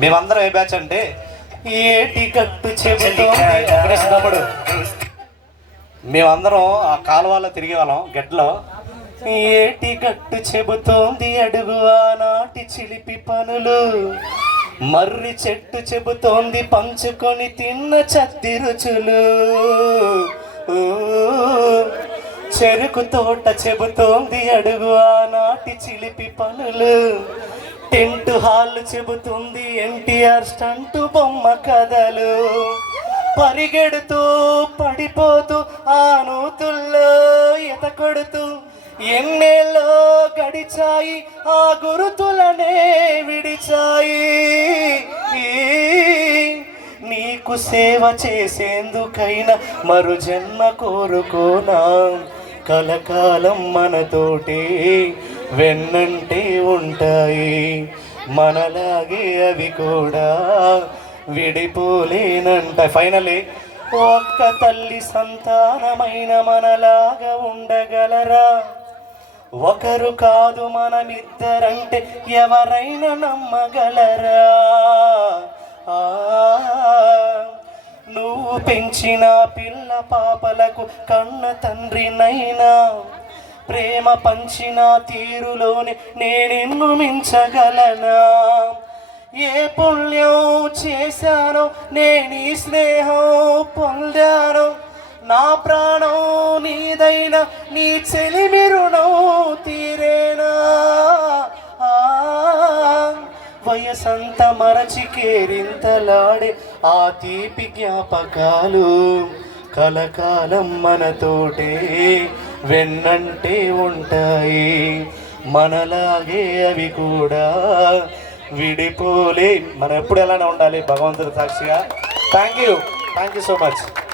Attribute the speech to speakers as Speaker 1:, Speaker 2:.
Speaker 1: మేమందరం ఏ బ్యాచ్ అంటే ఏటి కట్టు చెబుతోంది గణేష్ తమ్ముడు మేమందరం ఆ కాలువలో తిరిగే వాళ్ళం గడ్డలో ఏటి గట్టు చెబుతోంది అడుగు ఆనాటి చిలిపి పనులు. మర్రి చెట్టు చెబుతోంది పంచుకొని తిన్న చద్ది రుచులు. చెరుకు తోట చెబుతోంది అడుగు ఆనాటి చిలిపి పనులు. టెంట్ హాల్ చెబుతుంది ఎన్టీఆర్ స్టంటు బొమ్మ కథలు. పరిగెడుతూ పడిపోతూ ఆ నూతుల్లో ఎత కొడుతూ ఎన్నేళ్ళో గడిచాయి ఆ గురుతులనే విడిచాయి. నీకు సేవ చేసేందుకైనా మరు జన్మ కోరుకోనా? కలకాలం మనతోటి వెన్నంటే ఉంటాయి. మనలాగే అవి కూడా విడిపోలేనంట. ఫైనలీ ఒక్క తల్లి సంతానమైన మనలాగా ఉండగలరా? ఒకరు కాదు మనమిద్దరంటే ఎవరైనా నమ్మగలరా? ఆ, నువ్వు పెంచిన పిల్ల పాపలకు కన్న తండ్రినైనా ప్రేమ పంచిన తీరులోనే నేనెన్ను మించగలనా? ఏ పుణ్యం చేశానో నేను ఈ స్నేహం పొందాను? నా ప్రాణం నీదైనా నీ చెలిమి రుణం తీరేనా? ఆ, వయసంత మరచికేరింతలాడే ఆ తీపి జ్ఞాపకాలు కలకాలం మనతోటే వెన్నంటే ఉంటాయి. మనలాగే అవి కూడా విడిపోలే. మనం ఎప్పుడు ఎలానే ఉండాలి భగవంతుడి సాక్షిగా. Thank you thank you so much